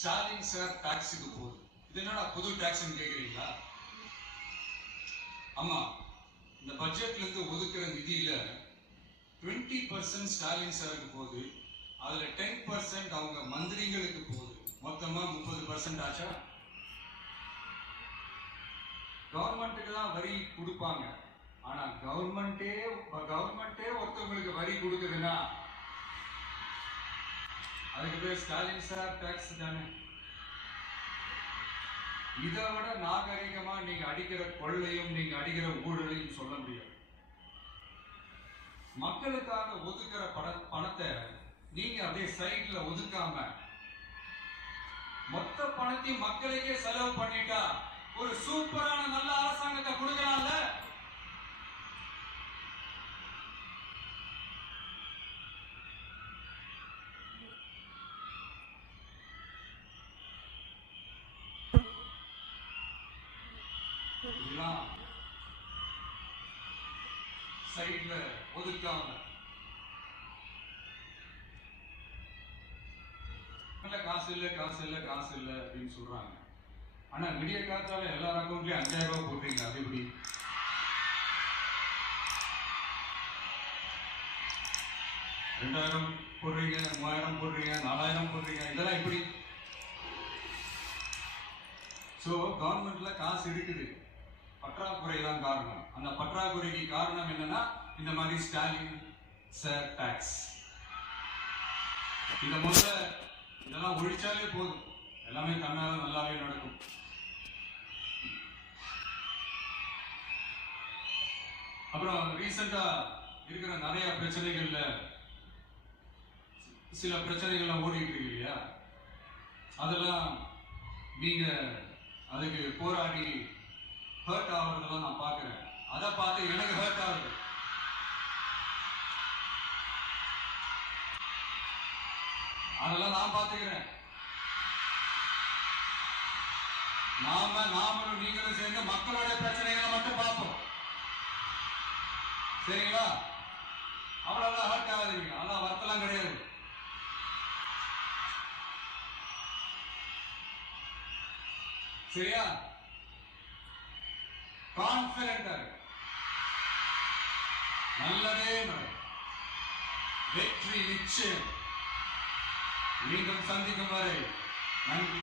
Stalin sir டாக்ஸுக்கு போகுது. இது என்னடா புது டாக்ஸ்ன்னு கேக்குறீங்களா? ஆமா, இந்த பட்ஜெட்ல இருந்து ஒதுக்குற நிதியில 20% ஸ்டாலின் சாருக்கு போகுது. அதுல 10% அவங்க மந்திரிகளுக்கு போகுது. மொத்தமா 30% ஆச்சா? கவர்மெண்ட்டுக்கு தான் வரி கொடுப்பாங்க. ஆனா கவர்மெண்டே ஒருத்தவங்களுக்கு வரி கொடுக்குதுன்னா அதுக்கு பேர் ஸ்டாலின் சார் டாக்ஸ் தானே. இதை விட நாகரிகமா நீங்க அடிக்கிற கொள்ளையும் நீங்க அடிக்கிற ஊழலையும் சொல்ல முடியாது. மக்களுக்காக ஒதுக்குற பணத்தை நீங்க அப்படியே சைட்ல ஒதுக்காம மொத்த பணத்தையும் மக்களுக்கே செலவு பண்ணிட்டா ஒரு சூப்பரான நல்ல அரசாங்கத்தை கொடுக்கலாம்ல. சைட்ல ஒதுக்காம காசு இல்ல அப்படின்னு சொல்றாங்க. ஆனா விடிய காத்தால எல்லா அக்கௌண்ட்லயும் 5000 ரூபாய் போடுறீங்க. அது எப்படி? ரெண்டாயிரம் போடுறீங்க, 3000 போடுறீங்க, 4000 போடுறீங்க, இதெல்லாம் எப்படி? சோ கவர்மெண்ட்ல காசு இருக்குது, பற்றாக்குறை தான் காரணம். அந்த பற்றாக்குறைக்கு காரணம் என்னன்னா இந்த மாதிரி ஸ்டாலின் சார் டாக்ஸ். இந்த முதல்ல இதெல்லாம் ஒழிச்சாலே போதும், எல்லாமே தன்னால நல்லாவே நடக்கும். அப்புறம் ரீசெண்டா இருக்கிற நிறைய பிரச்சனைகள்ல சில பிரச்சனைகள்லாம் ஓடிட்டு இருக்கு இல்லையா? அதெல்லாம் நீங்க அதுக்கு போராடி ஹர்ட் ஆகுறதெல்லாம் நான் பார்க்கிறேன். அதை பார்த்து எனக்கு ஹர்ட் ஆகுது. அதெல்லாம் நான் பார்த்துக்கிறேன். நாமளும் நீங்களும் சேர்ந்து மக்களோட பிரச்சனைகளை மட்டும் பார்ப்போம், சரிங்களா? அவ்வளவுதான் ஹர்ட் ஆகாதீங்க. அதெல்லாம் வருத்தலாம் கிடையாது. சரியா? கான்பிடண்டா நல்லதே நடக்கும். வெற்றி நிச்சயம். மீண்டும் சந்திக்கும் வரை நன்றி.